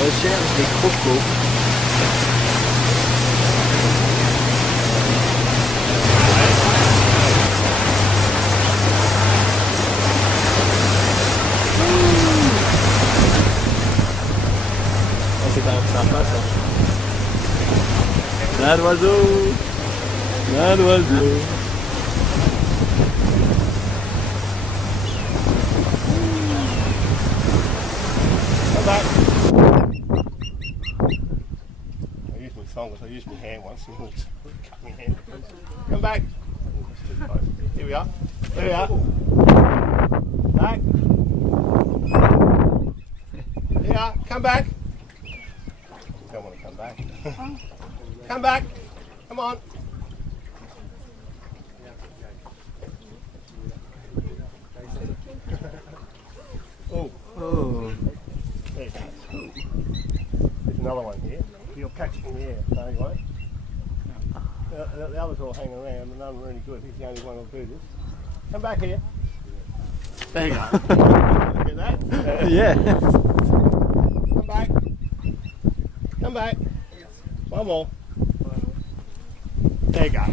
recherche des crocos. C'est quand même sympa ça. Plein d'oiseaux. Plein d'oiseaux. Come back. I use my tongue, I use my hand once and cut my hand. Come back. Here we are. There we are. Back. Here we are. Come back. Don't want to come back. Come back. Come on. Oh. Oh. There you go. There's another one here. You'll catch it in the air, no you won't. The others all hang around and none really good. He's the only one who'll do this. Come back here. There you go. Get that? Yeah. Come back. Come back. One more. There you go.